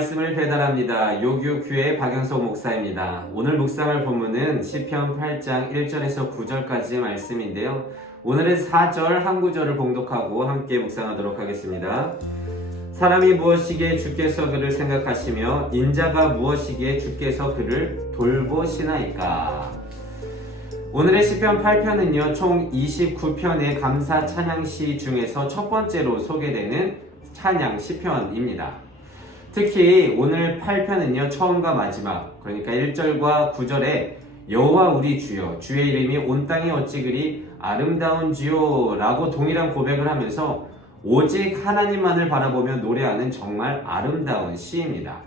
말씀을 배달합니다. 요교교회 박영석 목사입니다. 오늘 묵상할 본문은 시편 8장 1절에서 9절까지의 말씀인데요. 오늘은 4절 한 구절을 봉독하고 함께 묵상하도록 하겠습니다. 사람이 무엇이기에 주께서 그를 생각하시며 인자가 무엇이기에 주께서 그를 돌보시나이까. 오늘의 시편 8편은요, 총 29편의 감사 찬양시 중에서 첫 번째로 소개되는 찬양 시편입니다. 특히 오늘 8편은요, 처음과 마지막, 그러니까 1절과 9절에 여호와 우리 주여, 주의 이름이 온 땅에 어찌 그리 아름다운지요 라고 동일한 고백을 하면서 오직 하나님만을 바라보며 노래하는 정말 아름다운 시입니다.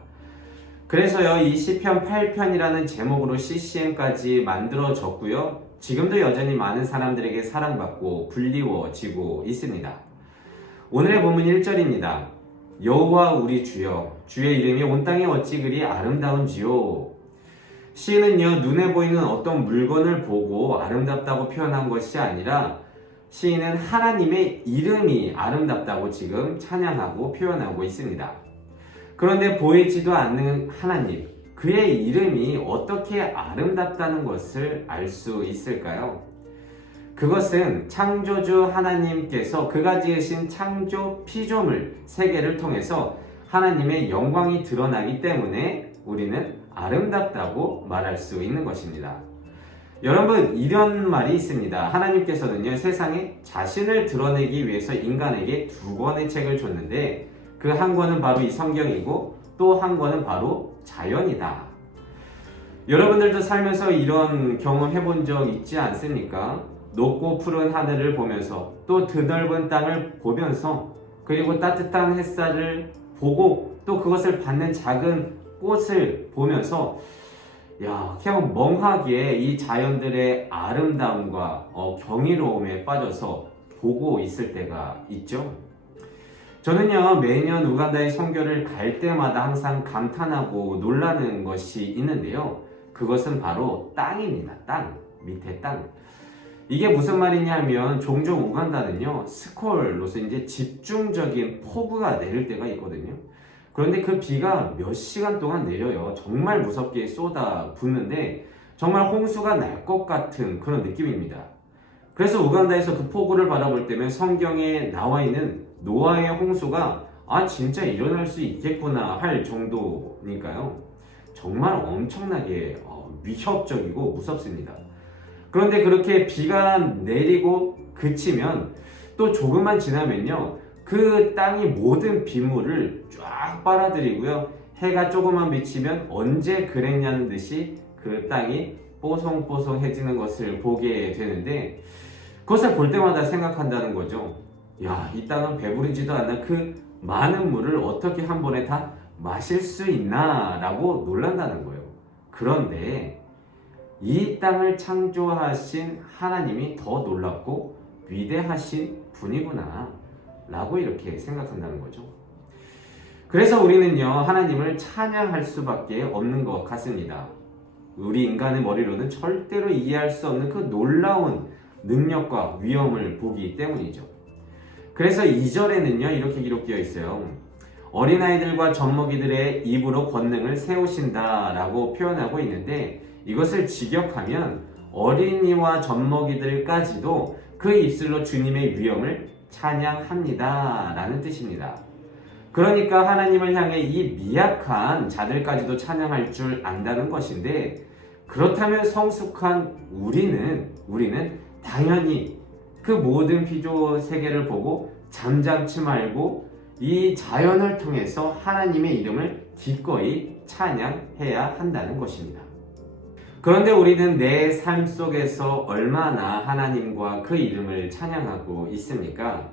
그래서요, 이 시편 8편이라는 제목으로 CCM까지 만들어졌고요. 지금도 여전히 많은 사람들에게 사랑받고 불리워지고 있습니다. 오늘의 본문 1절입니다. 여호와 우리 주여, 주의 이름이 온 땅에 어찌 그리 아름다운지요. 시인은요, 눈에 보이는 어떤 물건을 보고 아름답다고 표현한 것이 아니라 시인은 하나님의 이름이 아름답다고 지금 찬양하고 표현하고 있습니다. 그런데 보이지도 않는 하나님, 그의 이름이 어떻게 아름답다는 것을 알 수 있을까요? 그것은 창조주 하나님께서 그가 지으신 창조 피조물 세계를 통해서 하나님의 영광이 드러나기 때문에 우리는 아름답다고 말할 수 있는 것입니다. 여러분, 이런 말이 있습니다. 하나님께서는요, 세상에 자신을 드러내기 위해서 인간에게 두 권의 책을 줬는데, 그 한 권은 바로 이 성경이고, 또 한 권은 바로 자연이다. 여러분들도 살면서 이런 경험 해본 적 있지 않습니까? 높고 푸른 하늘을 보면서, 또 드넓은 땅을 보면서, 그리고 따뜻한 햇살을 보고, 또 그것을 받는 작은 꽃을 보면서, 야, 그냥 멍하게 이 자연들의 아름다움과 어, 경이로움에 빠져서 보고 있을 때가 있죠. 저는요, 매년 우간다의 선교를 갈 때마다 항상 감탄하고 놀라는 것이 있는데요. 그것은 바로 땅입니다. 땅. 밑에 땅. 이게 무슨 말이냐면, 종종 우간다는요, 스콜로서 이제 집중적인 폭우가 내릴 때가 있거든요. 그런데 그 비가 몇 시간 동안 내려요. 정말 무섭게 쏟아 붓는데 정말 홍수가 날 것 같은 그런 느낌입니다. 그래서 우간다에서 그 폭우를 바라볼 때면 성경에 나와 있는 노아의 홍수가 아 진짜 일어날 수 있겠구나 할 정도니까요. 정말 엄청나게 어, 위협적이고 무섭습니다. 그런데 그렇게 비가 내리고 그치면 또 조금만 지나면요. 그 땅이 모든 빗물을 쫙 빨아들이고요. 해가 조금만 비치면 언제 그랬냐는 듯이 그 땅이 뽀송뽀송해지는 것을 보게 되는데 그것을 볼 때마다 생각한다는 거죠. 야, 이 땅은 배부르지도 않아 그 많은 물을 어떻게 한 번에 다 마실 수 있나 라고 놀란다는 거예요. 그런데 이 땅을 창조하신 하나님이 더 놀랍고 위대하신 분이구나. 라고 이렇게 생각한다는 거죠. 그래서 우리는요, 하나님을 찬양할 수밖에 없는 것 같습니다. 우리 인간의 머리로는 절대로 이해할 수 없는 그 놀라운 능력과 위엄을 보기 때문이죠. 그래서 2절에는요, 이렇게 기록되어 있어요. 어린아이들과 젖먹이들의 입으로 권능을 세우신다 라고 표현하고 있는데 이것을 직역하면 어린이와 젖먹이들까지도 그 입술로 주님의 위엄을 찬양합니다. 라는 뜻입니다. 그러니까 하나님을 향해 이 미약한 자들까지도 찬양할 줄 안다는 것인데, 그렇다면 성숙한 우리는, 우리는 당연히 그 모든 피조 세계를 보고 잠잠치 말고 이 자연을 통해서 하나님의 이름을 기꺼이 찬양해야 한다는 것입니다. 그런데 우리는 내 삶 속에서 얼마나 하나님과 그 이름을 찬양하고 있습니까?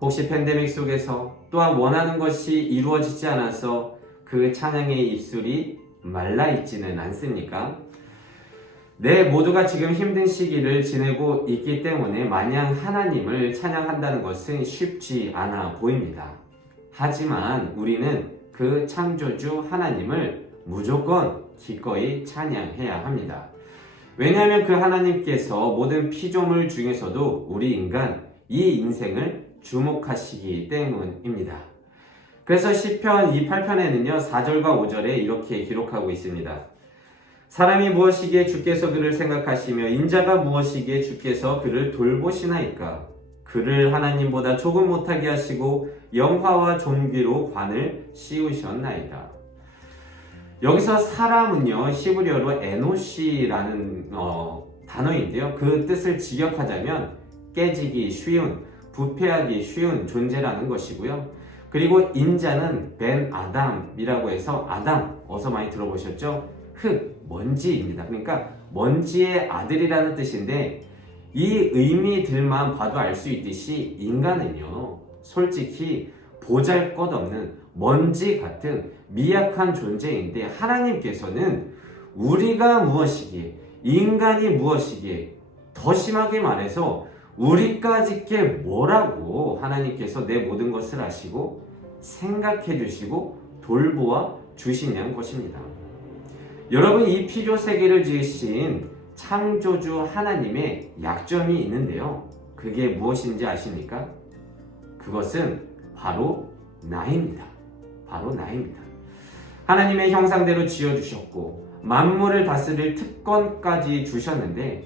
혹시 팬데믹 속에서 또한 원하는 것이 이루어지지 않아서 그 찬양의 입술이 말라 있지는 않습니까? 내 모두가 지금 힘든 시기를 지내고 있기 때문에 마냥 하나님을 찬양한다는 것은 쉽지 않아 보입니다. 하지만 우리는 그 창조주 하나님을 무조건 기꺼이 찬양해야 합니다. 왜냐하면 그 하나님께서 모든 피조물 중에서도 우리 인간 이 인생을 주목하시기 때문입니다. 그래서 시편 이 8편에는요 4절과 5절에 이렇게 기록하고 있습니다. 사람이 무엇이기에 주께서 그를 생각하시며 인자가 무엇이기에 주께서 그를 돌보시나이까 그를 하나님보다 조금 못하게 하시고 영화와 존귀로 관을 씌우셨나이다. 여기서 사람은요 시브리어로 에노시라는 어, 단어인데요. 그 뜻을 직역하자면 깨지기 쉬운, 부패하기 쉬운 존재라는 것이고요. 그리고 인자는 벤 아담이라고 해서 아담 어서 많이 들어보셨죠? 흙, 먼지입니다. 그러니까 먼지의 아들이라는 뜻인데 이 의미들만 봐도 알 수 있듯이 인간은요 솔직히 보잘 것 없는 먼지 같은 미약한 존재인데 하나님께서는 우리가 무엇이기에 인간이 무엇이기에 더 심하게 말해서 우리까지 게 뭐라고 하나님께서 내 모든 것을 아시고 생각해 주시고 돌보아 주시냐는 것입니다. 여러분 이 피조 세계를 지으신 창조주 하나님의 약점이 있는데요. 그게 무엇인지 아십니까? 그것은 바로 나입니다. 바로 나입니다. 하나님의 형상대로 지어주셨고 만물을 다스릴 특권까지 주셨는데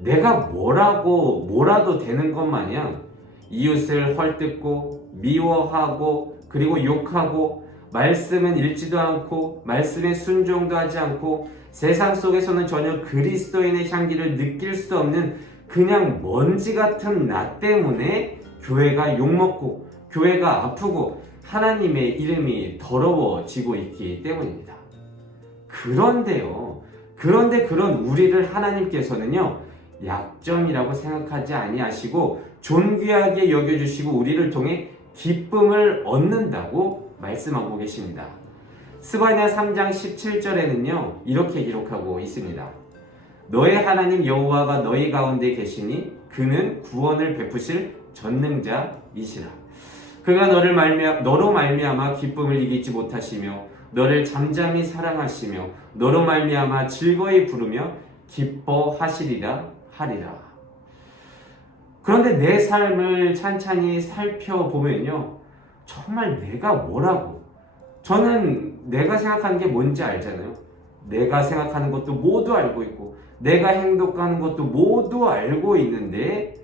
내가 뭐라고 뭐라도 되는 것 마냥 이웃을 헐뜯고 미워하고 그리고 욕하고 말씀은 읽지도 않고 말씀에 순종도 하지 않고 세상 속에서는 전혀 그리스도인의 향기를 느낄 수 없는 그냥 먼지 같은 나 때문에 교회가 욕먹고 교회가 아프고 하나님의 이름이 더러워지고 있기 때문입니다. 그런데요. 그런데 그런 우리를 하나님께서는요. 약점이라고 생각하지 아니하시고 존귀하게 여겨주시고 우리를 통해 기쁨을 얻는다고 말씀하고 계십니다. 스바냐 3장 17절에는요 이렇게 기록하고 있습니다. 너의 하나님 여호와가 너희 가운데 계시니 그는 구원을 베푸실 전능자이시라. 그가 너를 말미암 너로 말미암아 기쁨을 이기지 못하시며 너를 잠잠히 사랑하시며 너로 말미암아 즐거이 부르며 기뻐하시리라 하리라. 그런데 내 삶을 찬찬히 살펴보면요. 정말 내가 뭐라고? 저는 내가 생각하는 게 뭔지 알잖아요. 내가 생각하는 것도 모두 알고 있고, 내가 행동하는 것도 모두 알고 있는데,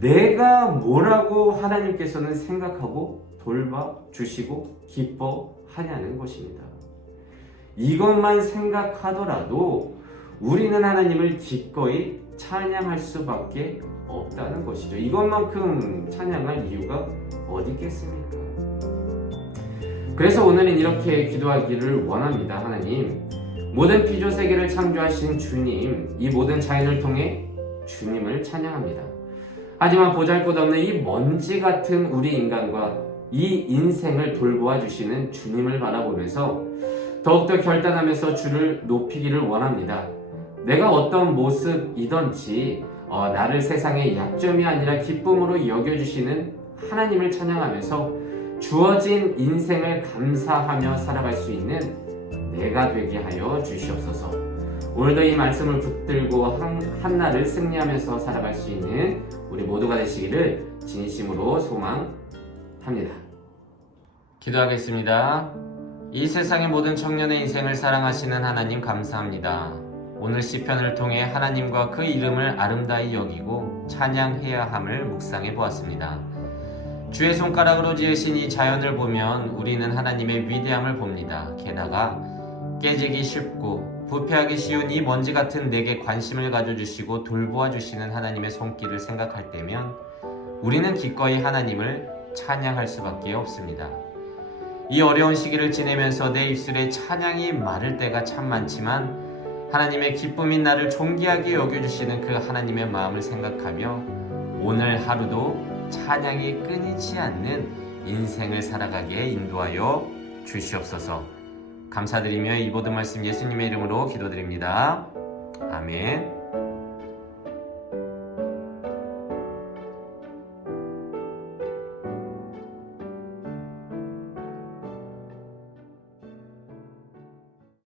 내가 뭐라고 하나님께서는 생각하고 돌봐 주시고 기뻐하냐는 것입니다. 이것만 생각하더라도 우리는 하나님을 기꺼이 찬양할 수밖에 없다는 것이죠. 이것만큼 찬양할 이유가 어디 있겠습니까? 그래서 오늘은 이렇게 기도하기를 원합니다. 하나님, 모든 피조 세계를 창조하신 주님, 이 모든 자연을 통해 주님을 찬양합니다. 하지만 보잘것없는 이 먼지 같은 우리 인간과 이 인생을 돌보아 주시는 주님을 바라보면서 더욱더 결단하면서 주를 높이기를 원합니다. 내가 어떤 모습이던지 어, 나를 세상의 약점이 아니라 기쁨으로 여겨주시는 하나님을 찬양하면서 주어진 인생을 감사하며 살아갈 수 있는 내가 되게 하여 주시옵소서. 오늘도 이 말씀을 붙들고 한, 한날을 승리하면서 살아갈 수 있는 우리 모두가 되시기를 진심으로 소망합니다. 기도하겠습니다. 이 세상의 모든 청년의 인생을 사랑하시는 하나님 감사합니다. 오늘 시편을 통해 하나님과 그 이름을 아름다이 여기고 찬양해야 함을 묵상해 보았습니다. 주의 손가락으로 지으신 이 자연을 보면 우리는 하나님의 위대함을 봅니다. 게다가 깨지기 쉽고 부패하기 쉬운 이 먼지 같은 내게 관심을 가져주시고 돌보아 주시는 하나님의 손길을 생각할 때면 우리는 기꺼이 하나님을 찬양할 수밖에 없습니다. 이 어려운 시기를 지내면서 내 입술에 찬양이 마를 때가 참 많지만 하나님의 기쁨인 나를 존귀하게 여겨주시는 그 하나님의 마음을 생각하며 오늘 하루도 찬양이 끊이지 않는 인생을 살아가게 인도하여 주시옵소서. 감사드리며 이 모든 말씀 예수님의 이름으로 기도드립니다. 아멘.